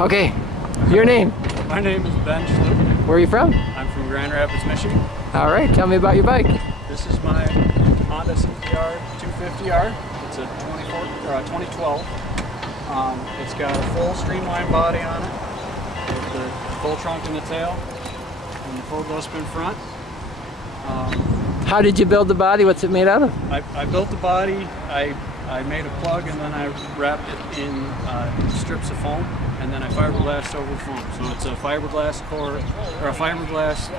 Okay, your name? My name is Ben Schloop. Where are you from? I'm from Grand Rapids, Michigan. All right, tell me about your bike. This is my Honda CBR 250R. It's a 2012. It's got a full streamlined body on it, with the full trunk and the tail, and the full dustbin front. How did you build the body? What's it made out of? I built the body. I made a plug and then I wrapped it in strips of foam, and then I fiberglassed over foam. So it's a fiberglass core, or a fiberglass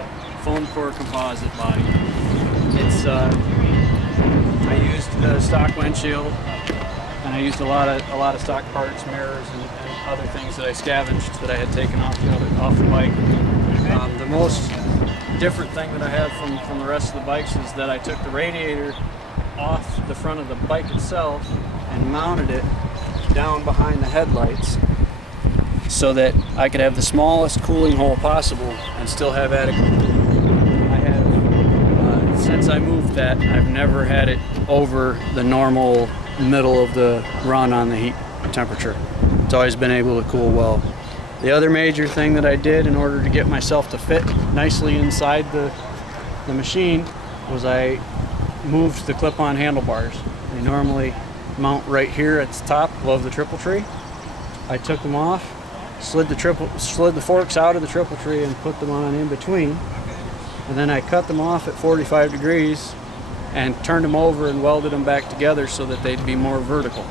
foam core composite body. It's I used the stock windshield, and I used a lot of stock parts, mirrors, and other things that I scavenged that I had taken off the bike. The most different thing that I have from the rest of the bikes is that I took the radiator off the front of the bike itself and mounted it down behind the headlights so that I could have the smallest cooling hole possible and still have adequate cooling. I have, since I moved that, I've never had it over the normal middle of the run on the heat temperature. It's always been able to cool well. The other major thing that I did in order to get myself to fit nicely inside the machine was I moved the clip-on handlebars. They normally mount right here at the top above the triple tree. I took them off, slid the forks out of the triple tree and put them on in between, and then I cut them off at 45 degrees and turned them over and welded them back together so that they'd be more vertical.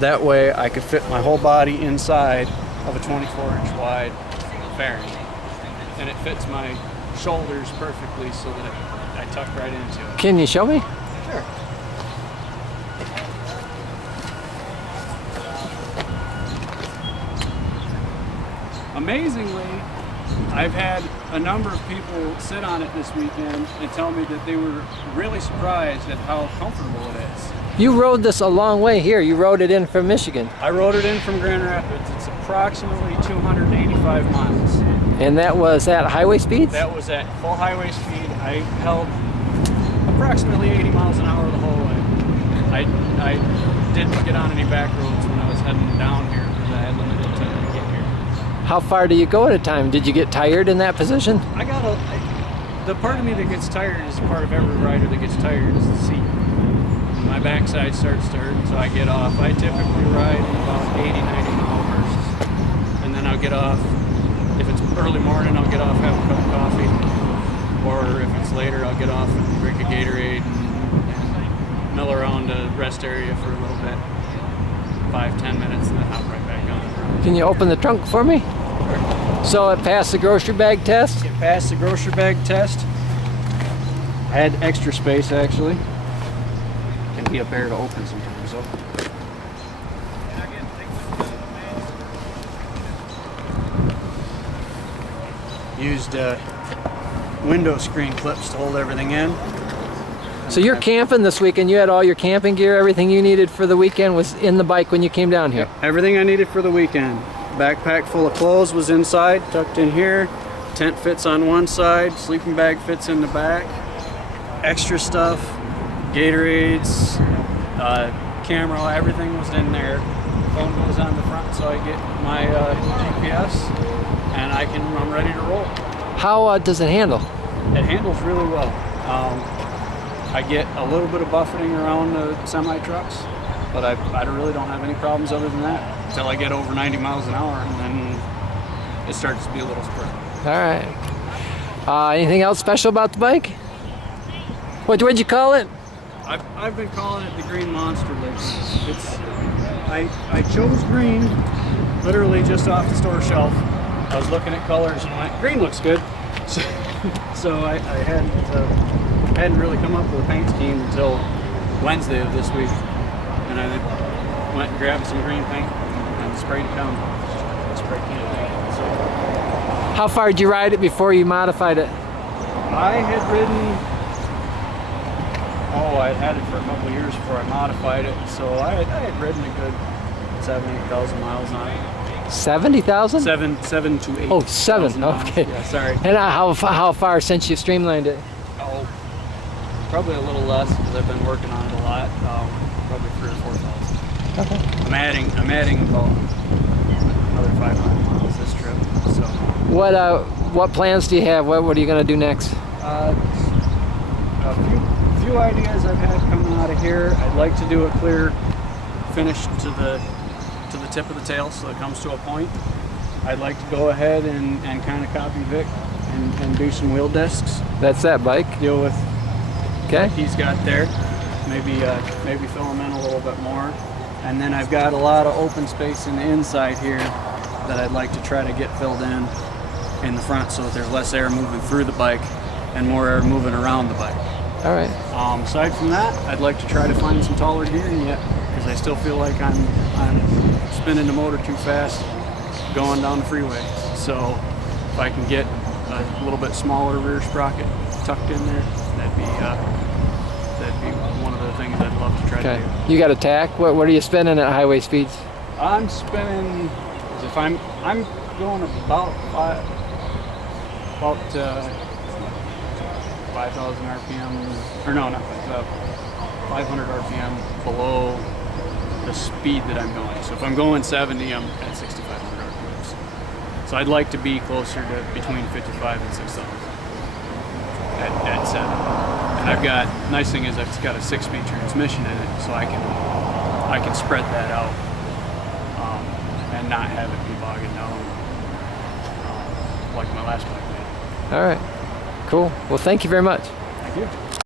That way I could fit my whole body inside of a 24-inch wide fairing, and it fits my shoulders perfectly so that I tuck right into it. Can you show me? Sure. Amazingly, I've had a number of people sit on it this weekend and tell me that they were really surprised at how comfortable it is. You rode this a long way here. You rode it in from Michigan. I rode it in from Grand Rapids. It's approximately 285 miles. And that was at highway speeds? That was at full highway speed. I held approximately 80 miles an hour the whole way. I didn't get on any back roads when I was heading down here because I had limited time to get here. How far do you go at a time? Did you get tired in that position? The part of me that gets tired is the part of every rider that gets tired is the seat. My backside starts to hurt, so I get off. I typically ride in about 80, 90 mile bursts. And then I'll get off. If it's early morning, I'll get off, have a cup of coffee. Or if it's later, I'll get off and drink a Gatorade and mill around the rest area for a little bit. 5-10 minutes, and then hop right back on. Can you open the trunk for me? Sure. So it passed the grocery bag test? It passed the grocery bag test. Had extra space, actually. Can be a bear to open sometimes, so. Used window screen clips to hold everything in. So you're camping this weekend. You had all your camping gear, everything you needed for the weekend was in the bike when you came down here? Everything I needed for the weekend. Backpack full of clothes was inside, tucked in here. Tent fits on one side, sleeping bag fits in the back. Extra stuff, Gatorades, camera, everything was in there. Phone goes on the front so I get my GPS, and I'm ready to roll. How does it handle? It handles really well. I get a little bit of buffeting around the semi-trucks, but I really don't have any problems other than that until I get over 90 miles an hour, and then it starts to be a little sprint. All right. Anything else special about the bike? What'd you call it? I've been calling it the Green Monster lately. I chose green literally just off the store shelf. I was looking at colors and went, green looks good. So I hadn't really come up with a paint scheme until Wednesday of this week, and I went and grabbed some green paint and sprayed it down. Spray can. So, how far did you ride it before you modified it? I had ridden. I had it for a couple of years before I modified it, so I had ridden a good 70,000 miles on it. 70,000? 7 to 8. Oh, 7. Okay. Yeah, sorry. And how far since you've streamlined it? Oh, probably a little less because I've been working on it a lot. Probably 3,000 or 4,000. Okay. I'm adding about another 500 miles this trip. So What plans do you have? What are you going to do next? A few ideas I've had coming out of here. I'd like to do a clear finish to the tip of the tail, so it comes to a point. I'd like to go ahead and kind of copy Vic and do some wheel discs. That's that bike. Deal with Okay. what he's got there. Maybe fill him in a little bit more. And then I've got a lot of open space in the inside here that I'd like to try to get filled in the front, so that there's less air moving through the bike and more air moving around the bike. All right. Aside from that, I'd like to try to find some taller gearing yet, because I still feel like I'm spinning the motor too fast going down the freeway. So if I can get a little bit smaller rear sprocket tucked in there, that'd be one of the things I'd love to try to do. You got a tack? What are you spinning at highway speeds? I'm spinning, if I'm going about 5,000 RPM, or no, not 500 RPM below the speed that I'm going. So if I'm going 70, I'm at 6,500 RPMs. So I'd like to be closer to between 55 and 6,000 at 7. And I've got, nice thing is I've got a 6-speed transmission in it, so I can spread that out and not have it be bogging down like my last bike did. All right. Cool. Well, thank you very much. Thank you.